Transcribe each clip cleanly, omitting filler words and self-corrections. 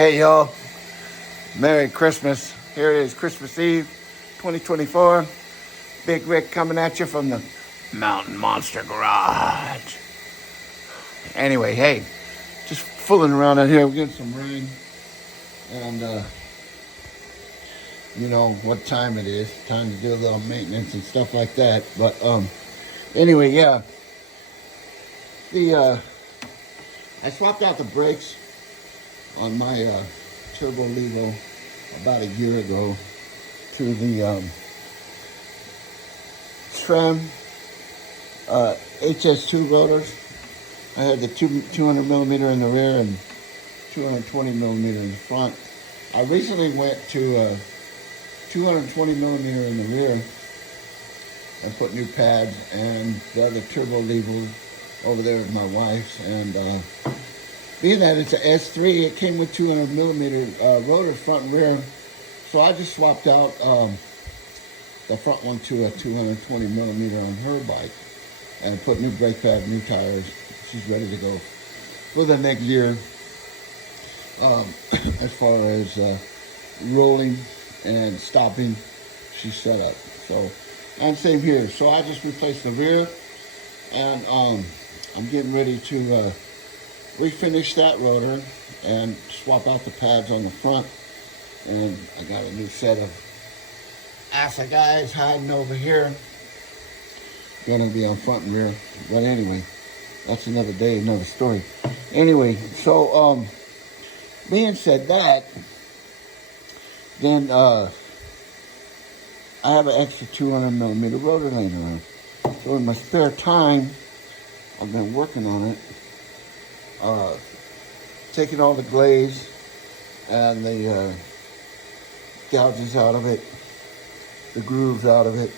Hey y'all, Merry Christmas. Here it is, Christmas Eve 2024. Big Rick coming at you from the Mountain Monster Garage. Anyway, hey, just fooling around out here. We're getting some rain. And you know what time it is. Time to do a little maintenance and stuff like that. But anyway, yeah. I swapped out the brakes on my Turbo Levo about a year ago to the Trem HS2 rotors. I had the 200 millimeter in the rear and 220 millimeter in the front. I recently went to 220 millimeter in the rear and put new pads, and the other Turbo Levo over there with my wife's. And being that it's a S3, it came with 200 millimeter rotors front and rear. So I just swapped out the front one to a 220 millimeter on her bike and put new brake pad, new tires. She's ready to go for the next year as far as rolling and stopping. She's set up. So, and same here. So I just replaced the rear, and I'm getting ready to refinish that rotor and swap out the pads on the front. And I got a new set of ASA guys hiding over here. Gonna be on front and rear. But anyway, that's another day, another story. Anyway, so being said that, then I have an extra 200 millimeter rotor laying around. So in my spare time, I've been working on it, taking all the glaze and the gouges out of it, the grooves out of it,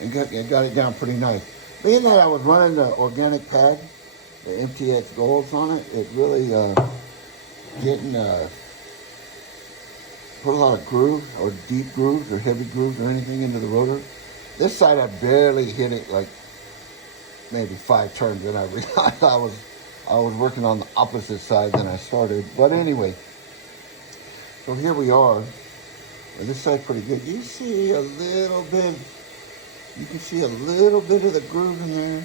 and got it down pretty nice. Being that I was running the organic pad, the MTX Golds on it, it really didn't put a lot of grooves or deep grooves or heavy grooves or anything into the rotor. This side I barely hit it, like maybe 5 turns, and I realized I was working on the opposite side than I started. But anyway, so here we are. Well, this side's pretty good. You see a little bit. You can see a little bit of the groove in there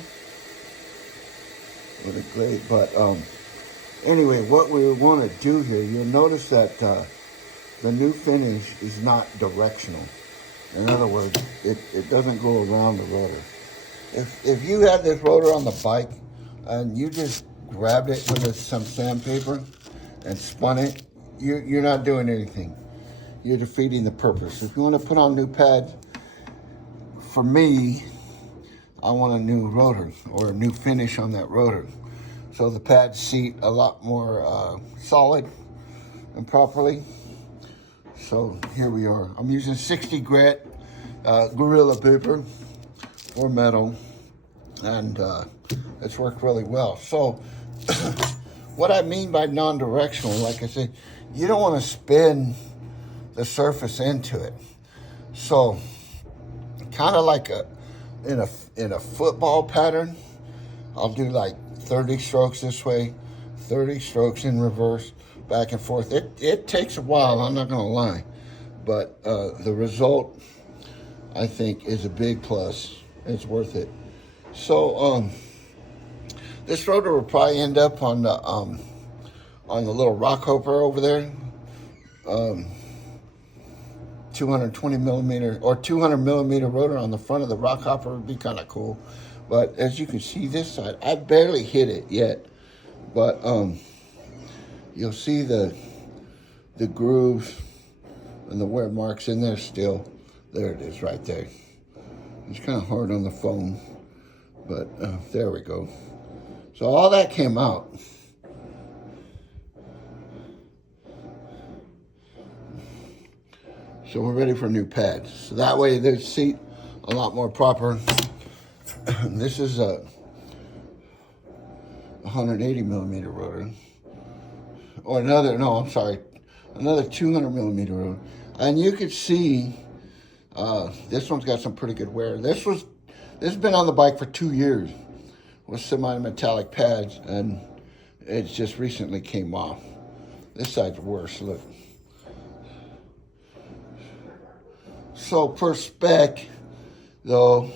with the glaze. But anyway, what we want to do here, you'll notice that the new finish is not directional. In other words, it doesn't go around the rotor. If you had this rotor on the bike and you just grabbed it with some sandpaper and spun it, you're not doing anything. You're defeating the purpose. If you want to put on new pads, for me, I want a new rotor or a new finish on that rotor. So the pads seat a lot more solid and properly. So here we are. I'm using 60 grit Gorilla paper or metal, and it's worked really well. So what I mean by non-directional, like I said, you don't want to spin the surface into it. So kind of like in a football pattern, I'll do like 30 strokes this way, 30 strokes in reverse, back and forth. It takes a while, I'm not gonna lie, but the result, I think, is a big plus. It's worth it. So this rotor will probably end up on the little rock hopper over there. 220 millimeter or 200 millimeter rotor on the front of the rock hopper would be kind of cool. But as you can see this side, I barely hit it yet, but you'll see the grooves and the wear marks in there still. There it is right there. It's kind of hard on the phone, but there we go. So all that came out. So we're ready for new pads. So that way the seat a lot more proper. This is a 180 millimeter rotor. Or another 200 millimeter rotor. And you can see this one's got some pretty good wear. This has been on the bike for 2 years with semi-metallic pads, and it just recently came off. This side's worse, look. So per spec, though,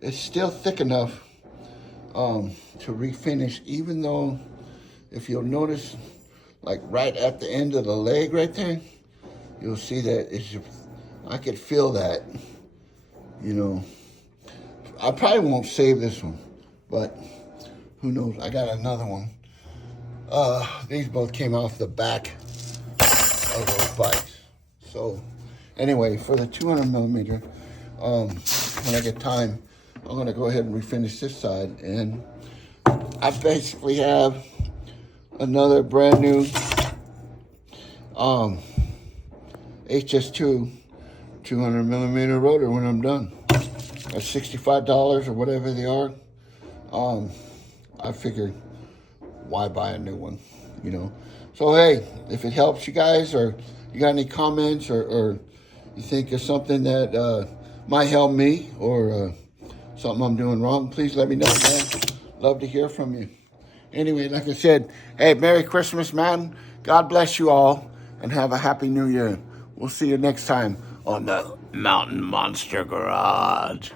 it's still thick enough to refinish, even though, if you'll notice, like right at the end of the leg right there, you'll see that I could feel that, you know. I probably won't save this one, but who knows? I got another one. These both came off the back of those bikes. So anyway, for the 200 millimeter, when I get time, I'm gonna go ahead and refinish this side, and I basically have another brand new HS2 200 millimeter rotor when I'm done. At $65 or whatever they are. I figured, why buy a new one, you know? So hey, if it helps you guys, or you got any comments, or you think of something that might help me, or something I'm doing wrong, please let me know, man. Love to hear from you. Anyway, like I said, hey, Merry Christmas, man. God bless you all, and have a Happy New Year. We'll see you next time on the Mountain Monster Garage.